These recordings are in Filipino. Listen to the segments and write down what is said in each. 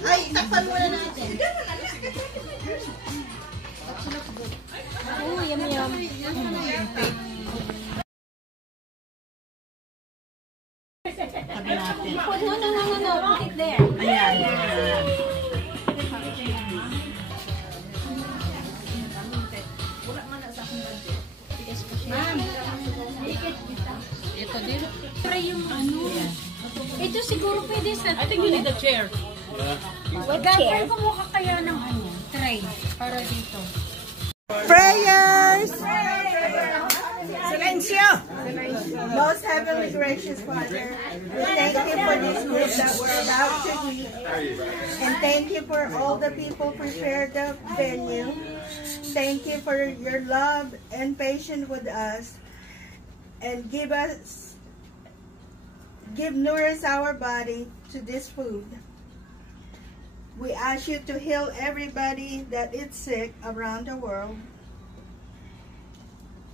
Ay, takpan muna natin. Oh, yum yum. Tabi natin. No. Put it there. Ayan. Ma'am, ito din. Try yung ano. Ito siguro pwede sa... I think you need a chair. Gagawin ko mukha kaya ng ano. Try. Para dito. Prayers! Silencio! Most Heavenly Gracious Father, we thank you for this food that we're about to eat. And thank you for all the people prepared the venue. Thank you for your love and patience with us. And nourish our body to this food. We ask you to heal everybody that is sick around the world.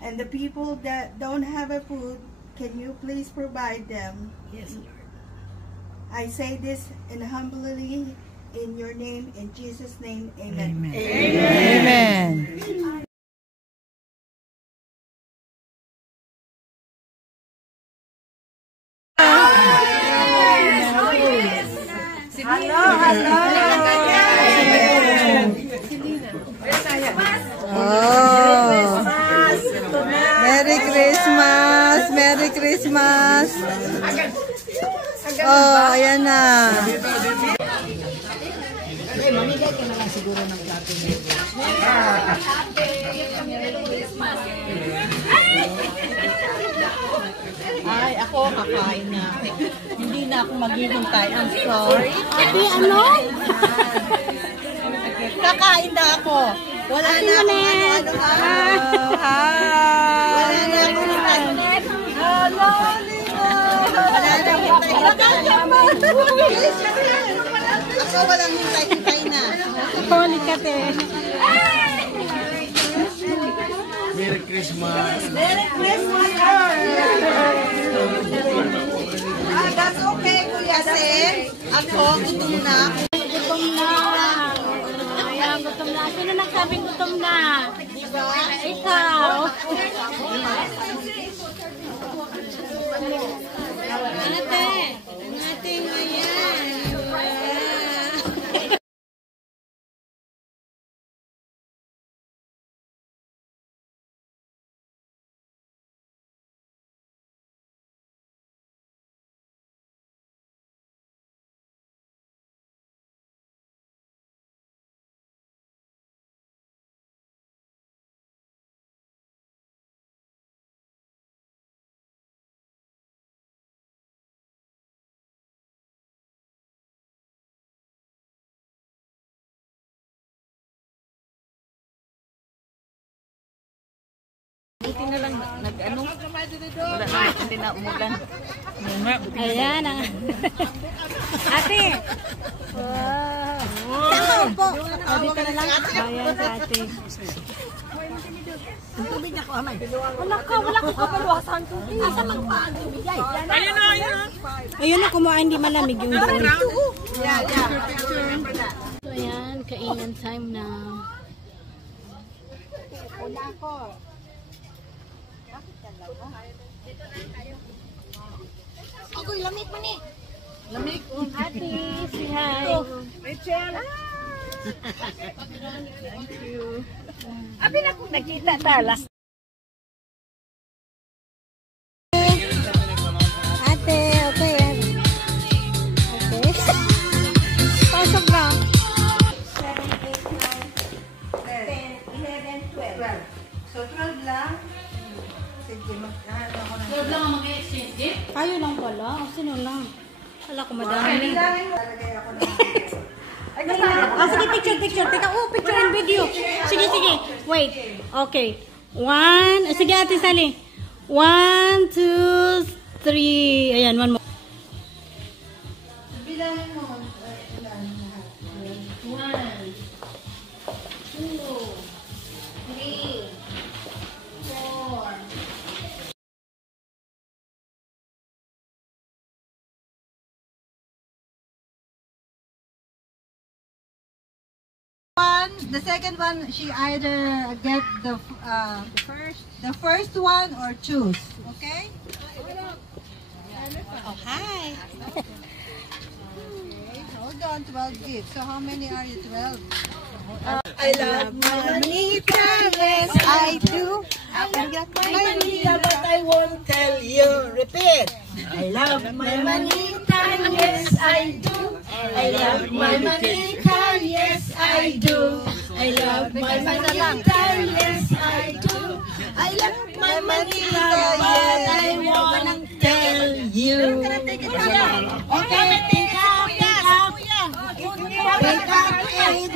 And the people that don't have a food, can you please provide them? Yes, Lord. I say this humbly in your name, in Jesus' name, amen. Amen. Amen. Amen. Hello, hello. Oh. Merry Christmas! Merry Christmas! Oh, ayan na. Okay, mamigay ka na lang siguro ng plato niyo. Ay, ako kakain na. Hindi na ako maghihintay. I'm sorry. Ate, ano? Kakain na ako. Wala na akong ano-ano. Wala na akong hintay. Hello, Lina. Wala na akong hintay. Ako walang hintay-hintay na. Holy ka, te. Merry Christmas. Merry Christmas, that's okay, Kuya Sen. Ako, gutom na. Gutom na. Ayan, gutom na. Sino nagsabing gutom na? Diba? Ikaw. Ate. Ang ating ayan. Buti na lang nag-ano. Wala na, hindi na umulan. Ayan ang... Ate! Wow! po. Dito na lang. Ayan sa ate. Tubig na ko, amay. Wala ko kapaluwasan tubig. Asa magpaan tubigay? Ayun na, ayun na. Ayun na, kumuha hindi malamig yung doon. Yeah. So ayan, kainan time na. Una ko. Agoy, lamig mo ni. Lamig. Ate, say hi. Rachel. Thank you. Abi na kung nakita talas. Ate, okay yan. Okay. Pasok na. 7, 8, 9, 10, 11, 12. So 12 lang. Sige, mag-ano ako na. 12 lang ang Kayo lang pala. O, sino lang? Wala ko madami. Sige, picture. Teka, picture and video. Sige. Wait. Okay. Sige, Ate Sally. 1, 2, 3. Ayan, one more. Bilangin mo. 1, 2, 3, 4. The second one, she either get the first one or choose. Okay? Oh, hi. Okay, hold on, 12 gifts. So how many are you? 12? I love my manita, yes I do. I love my manita, but I won't tell you. Repeat. I love my manita, yes I do. I love my manita, yes I do. I love my manita, yes I do. I love my manita, but I won't tell you. Okay, pick up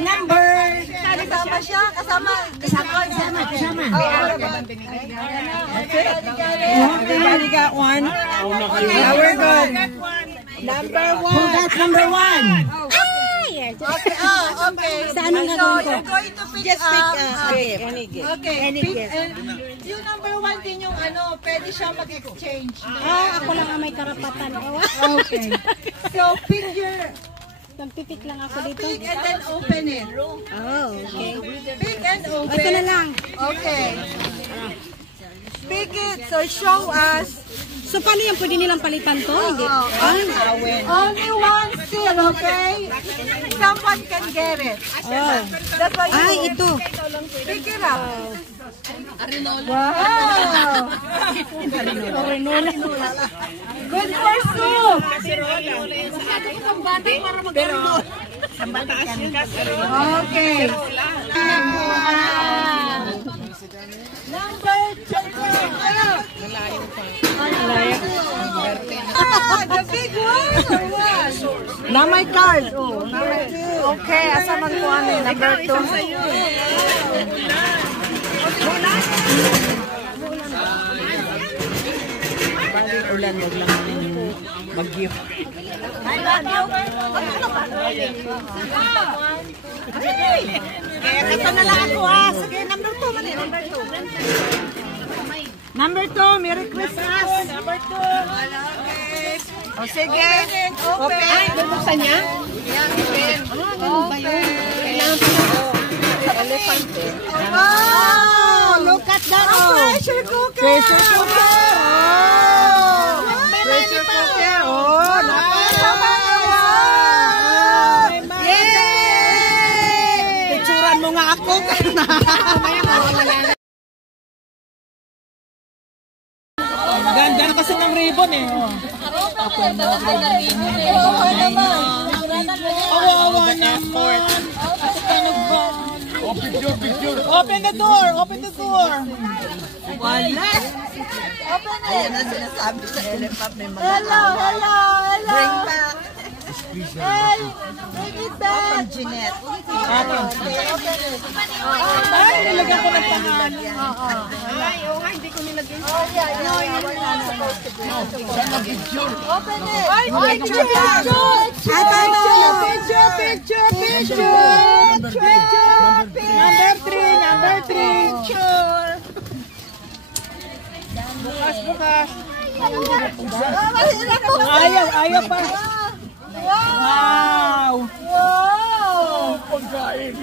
number. Kasama siya, kasama. Everybody got one? Now we're good. Number 1. Who got number 1? Okay, okay. Saan ang So, gagawin ko? you're going to pick Just pick up. any gift. Okay, Any pick, gift. yung number 1 din yung pwede siya mag-exchange. Ako lang ang may karapatan. Okay. So, pick your, Magpipik lang ako dito. pick and then open it. Oh, okay. Pick and open. Ito na lang. Okay. Pick it, so show us. So, paano yan? Pwede nilang palitan to? Hindi. Only one seal, okay? Someone can get it. Oh. That's why you Ito. pick it up. Wow! Good for Sue! Okay. Number 2. The big one or what? Na my card. Okay, asa man ko number 2. Ulan, wag lang mag-gift. Ito na lang ako Sige, number 2 man number 2. Number 2, Merry Christmas. Number 2. Okay. O sige. Open. Ay, bubuksan niya? Open. Elefante. Oh, look at that. Pressure cooker. Pressure cooker. Oh. Pressure cooker. Oh, Yay! Picturan mo nga ako. Ganda na kasi ng ribbon eh. Awawa naman. Open the door. Open the door. Wala. Open it. Ayan ang sinasabi sa elephant, may mga Hello. bring back. Hey, bring it back. Jeanette. Okay, open it. Ay, nilagyan ko ng pangalan. Oh, yeah. No, we're not supposed to bring it. Open it. Picture. Number 3. Bukas. Mahirap po. Ayaw pa. Wow. Pagkain.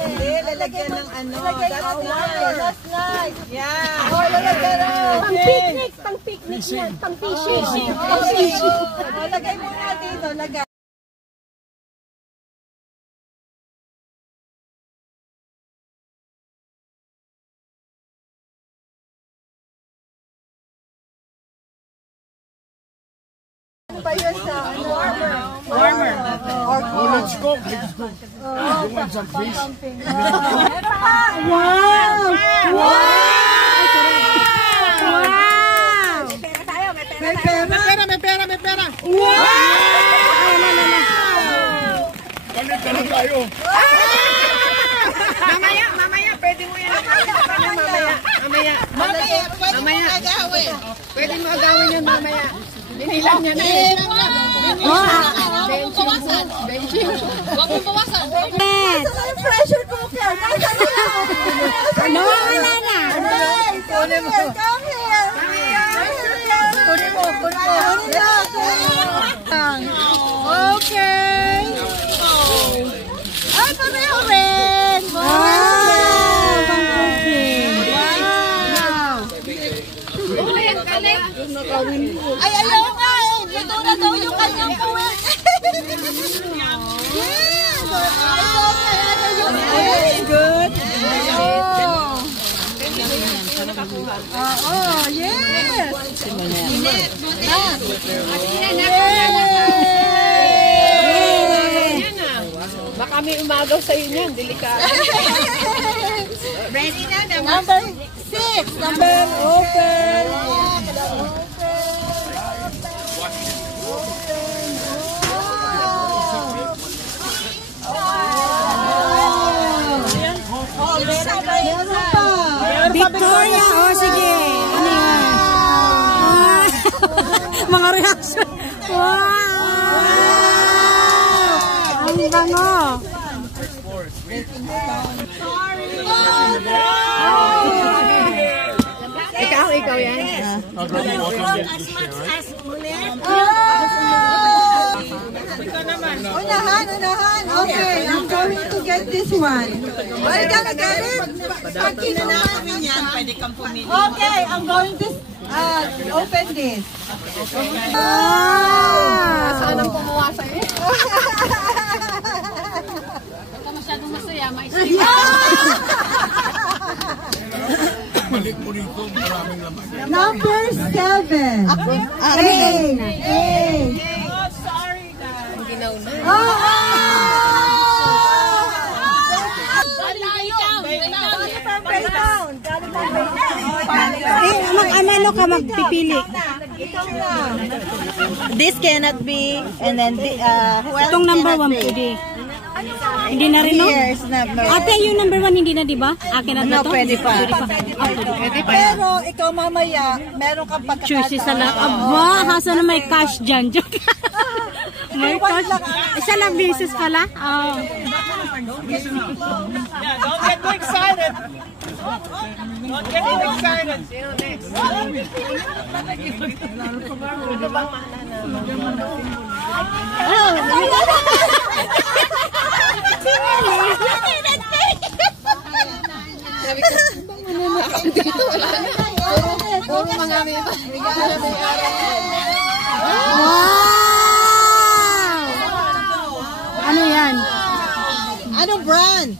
Hindi, lalagyan ng ano. That's nice. Yeah. Oh, lalagyan na. Pang-picnic. Pang-picnic yan. Pang-fishing. Lagay mo nga dito. Lagay. Ano ba yun sa warmer? Or cold? Let's go. You want some fish? Wow! Mamaya. Pwede mo agawin yun mamaya. Binilan niya na. Huwag mong bawasan. Pressure cooker. Nawawala na. Kunin mo. Come here. Kunin mo. Okay. Ay, pareho rin. Wow! Pang-cooking. Ay, ayaw nga eh. Ito na daw yung kanyang puwet. Yes. Good. Oh, yes. Baka may umagaw sa'yo niyan. Delikado. Ready na. Number 6. Number open. Victoria, oh sige. Ano yan? Mga reaction. Wow! Ang bango. Ikaw yan. Unahan. Okay, I'm going to get this one. Ay, gonna get it. Pagkina namin yan, pwede kang pumili. Okay, I'm going to open this. Saan ang kumuha sa'yo? Number 7. Eight. Ano ka magpipili? This cannot be, and then Itong number 1 pwede. Hindi na rin, no? Yes, number. Ate, yung number 1 hindi na, di ba? Akin na No, to? pwede pa. Pwede pa. Pero ikaw mamaya, meron kang Choose isa lang. pagkakataon. Aba, hasa na may cash dyan. May cash. Isa lang business pala. Oh. Don't get too excited. Don't get too excited. See you next. Wow! Ano yan? Anong brand?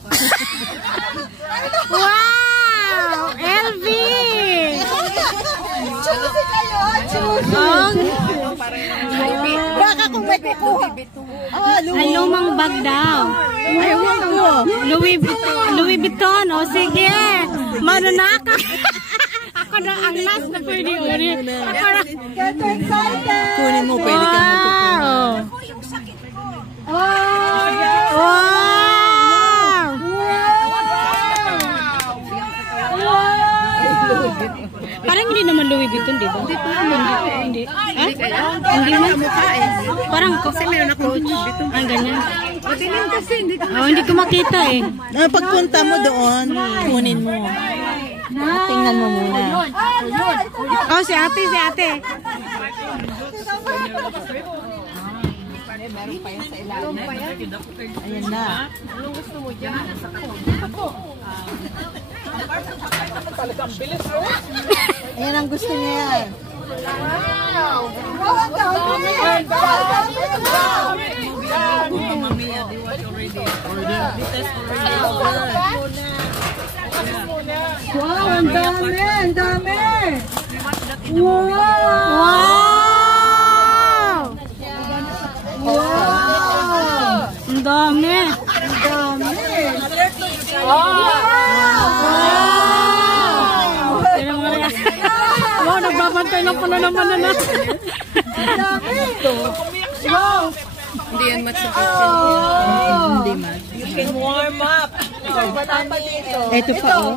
Wow! LV! Choose kayo, choose. Baka kung may kukuha. Ay, lumang bag daw. Louis Vuitton. O, sige. Manunaka. Ako na ang last na pwede ulit. Ako na. Get excited. Kunin mo, pwede ka Wow! Parang hindi naman Louis Vuitton, di ba? Hindi. Ha? Hindi na. Parang kasi meron ako. Ang ganyan. Hindi ko makita eh. Pagpunta mo doon, kunin mo. Tingnan mo muna. Oh, si ate. Ayan na. Ayan ang gusto niya yan. Wow, ang dami. Wow. Ang dami. Wow, nagbabantay lang pala naman na. Wow. Hindi yan matsakit. Hindi man. You can warm up. Ito pa oh.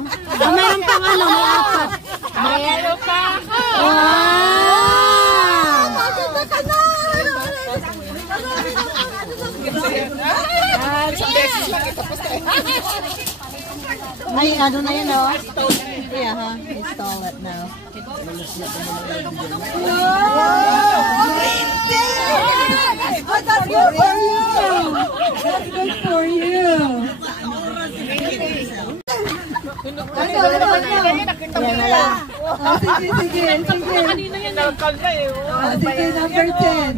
Mayroon pang ano, may apat. Meron pa ako. Maganda ka na! Sa beses lang ito. Ay, ano na yun, oh? Yeah, huh? Install it now. That's good for you! That's good for you! Yan na lang. Sige. Kanina yan. Nalkal na eh. Sige, number 10.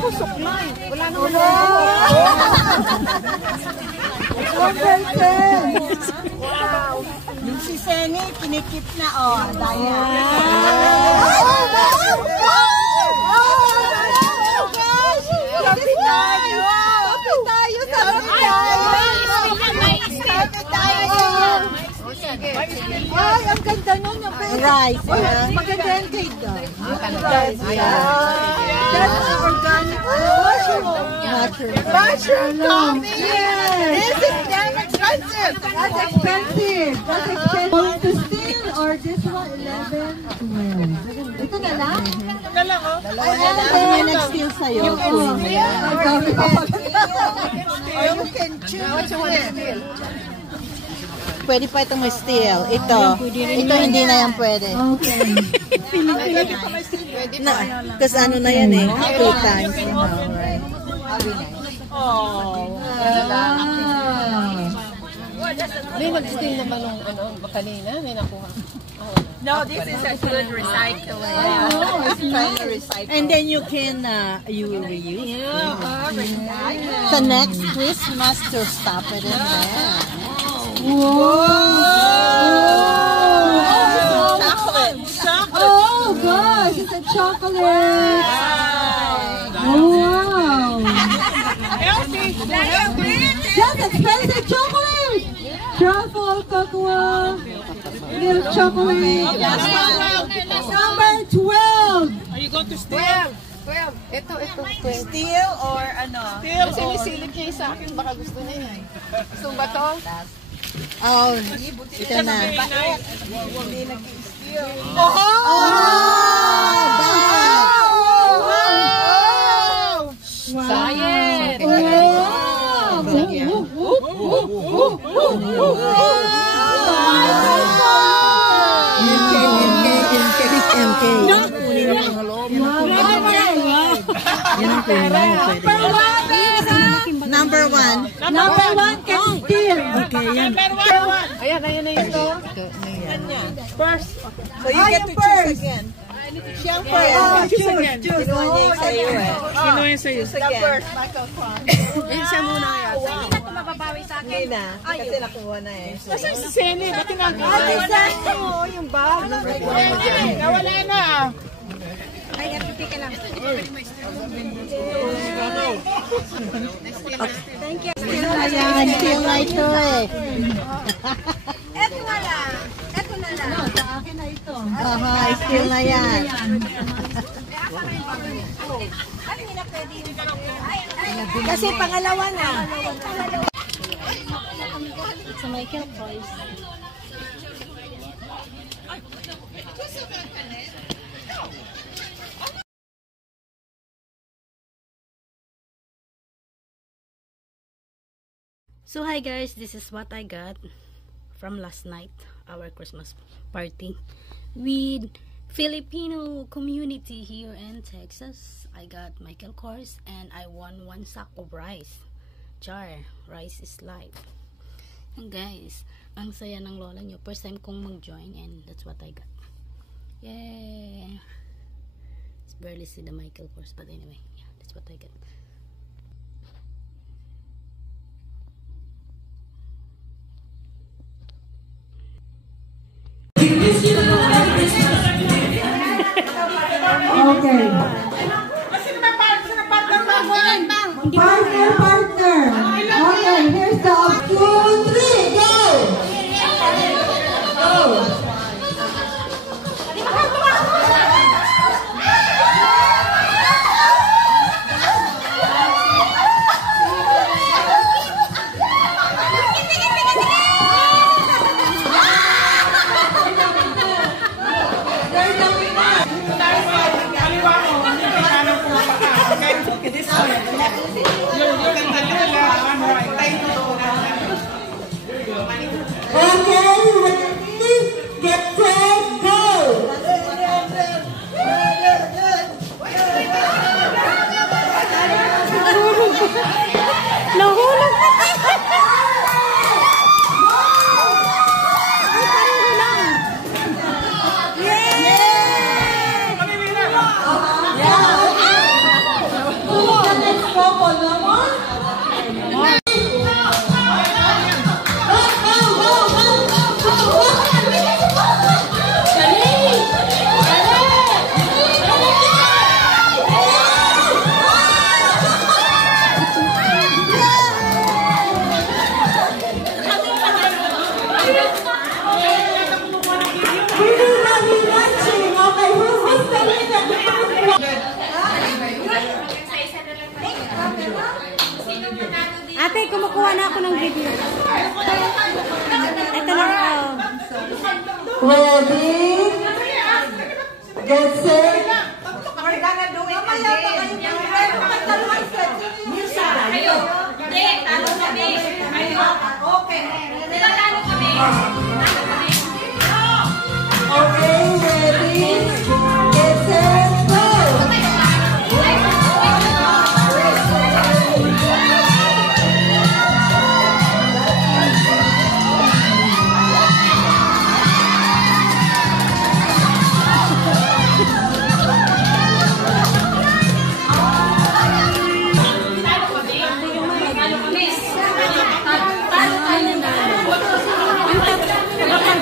Kusok na eh. Wala na Number 10. Yung si Seni, kinikip na, oh. Daya. Sabi tayo! Ay, ang ganda nun. Rice. Maganda yan cake daw. That's organic. Mushroom. Yes. This is damn expensive! That's expensive. Going to steal or this one 11, 12. Ito na lang? na lang, oh. Kung may nag-steal sa'yo, kunin mo yan. Or you can choose it. Pwede pa itong may steal. Ito hindi na yan pwede. Okay. Kasi ano na yan eh. 2 times. Right. May mag-steal naman ng kanina, may nakuha. No, this is a good recycling. And then you can you will reuse. The next Christmas to stop it in there. Oh gosh, it's a chocolate. Oh wow. That's expensive chocolate. Truffle cocoa. Milk chocolate. Number 12. Are you going to steal? Ito. Steel or ano? Steal Kasi or... nisilip niya sa akin, baka gusto niya yan. Gusto ba to? Oh, ito na. Hindi nag-steal. Science! MK. Number 1. Number 1 can steal. Okay, yan. Ayan na ito. First. So you get to choose again. Siyempre. Choose again. Kinuha niya yung sa'yo eh. Sino yung sa'yo? The first, Michael Kwan. Yan siya muna yan. Hindi na. Kasi nakuha na eh. Kasi si Sene, ba't tinagawa? Yung bag. Nawala na. Ayan, steal na ito eh. Eto na lang. Sa akin na ito. Aha, steal na yan. Kasi pangalawa na. Sa Michael Kors. So hi guys, this is what I got from last night, our Christmas party with Filipino community here in Texas. I got Michael Kors and I won 1 sack of rice. Char, rice is life. And guys, ang saya ng lola nyo. First time kong mag-join and that's what I got. Yay! It's barely see the Michael Kors, but anyway, yeah, that's what I got. Okay. Partner. Okay, here's the 2, 3, go! get set, go! Nahulog. Ate, kumukuha na ako ng video. Ito na ako. Ready? Get set. We're gonna do it again. Okay, ready? Get set, go! Ang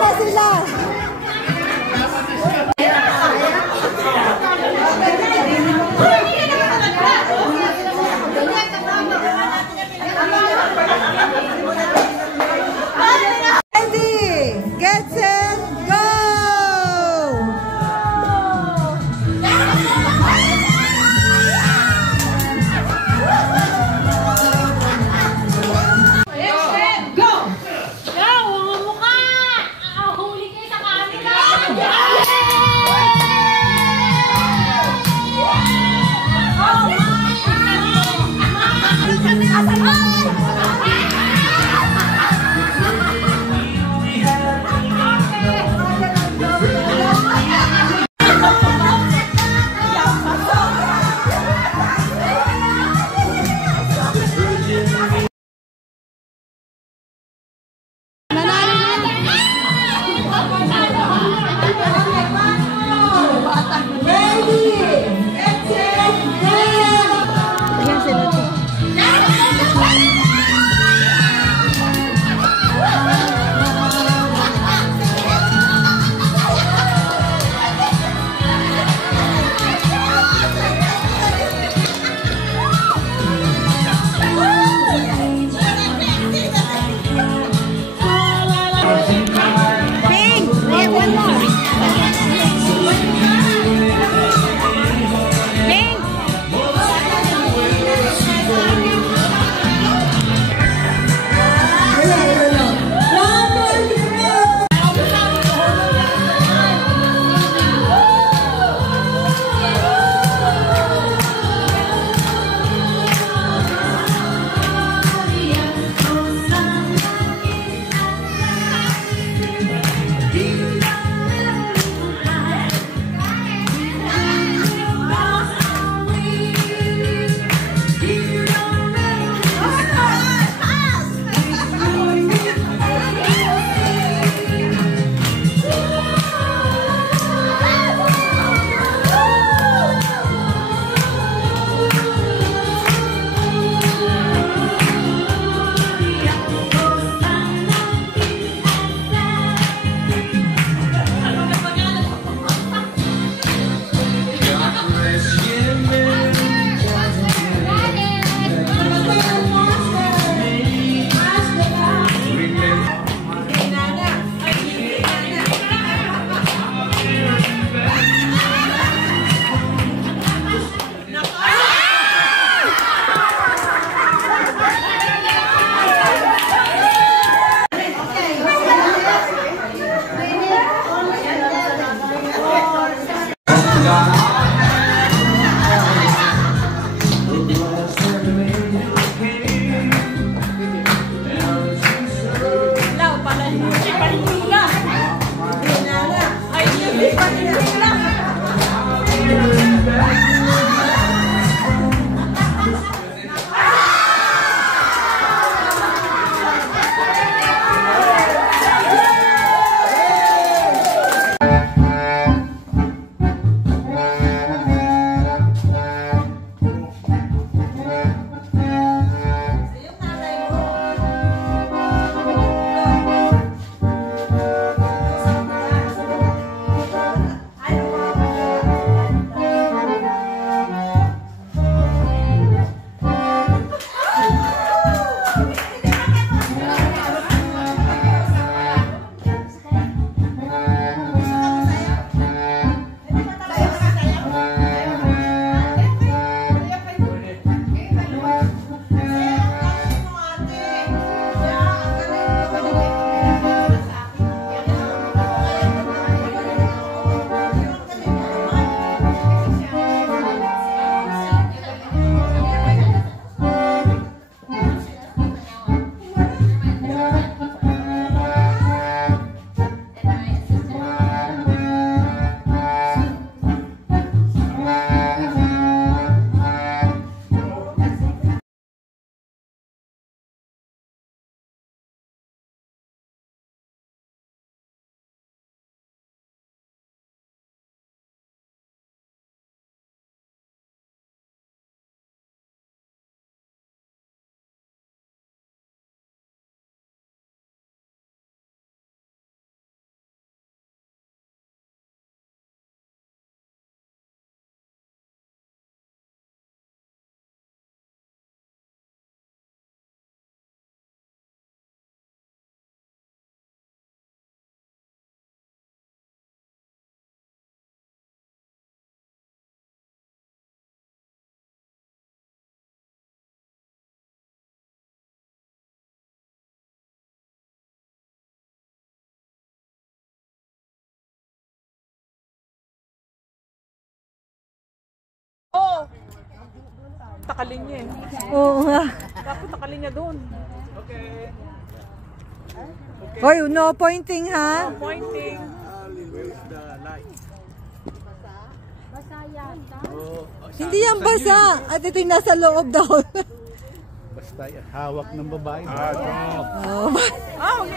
na sila. Ready, get set, go! takalin niya eh. Oo nga. Dapat takalin niya doon. Hoy, no pointing ha? Pointing. Hindi yan basa. At ito yung nasa loob daw. Basta hawak ng babae.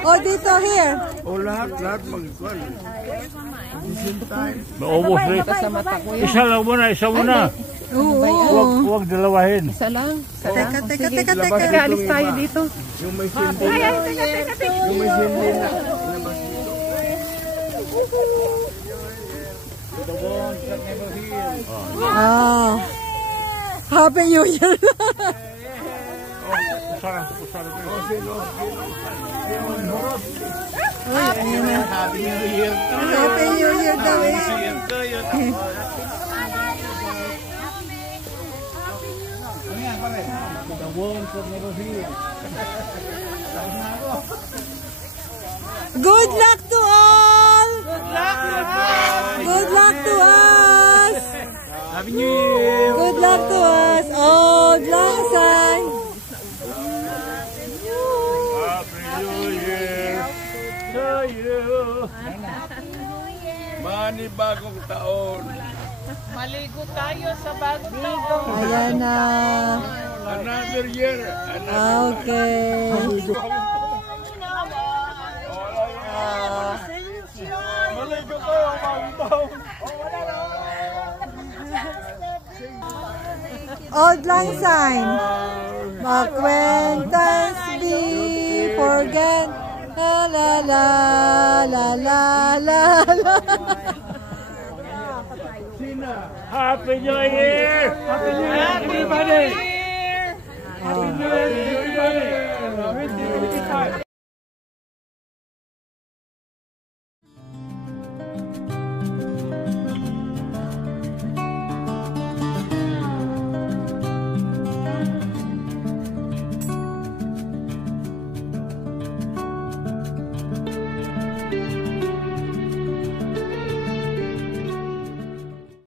Oh, dito, here. Lahat mag-call. Maubos rin. Isa lang muna, isa muna. Huwag dalawahin. Isa lang. Teka. Alis tayo dito. Yung may sindi na. Yung may sindi na. Happy New Year. Happy New Year. Happy New Year daw eh. Good luck to all! Good luck to us! Happy New Year. Good luck to us! Old Lang Syne! Happy New Year to you. Mani bagong taon. Maligo tayo sa bagong taon. Ayan na. Another year. Okay. Maligo kayo bagong taon. Old Lang Syne. Acquaintance be forget. La la la la la la la. Happy New Year! Happy New Year, everybody!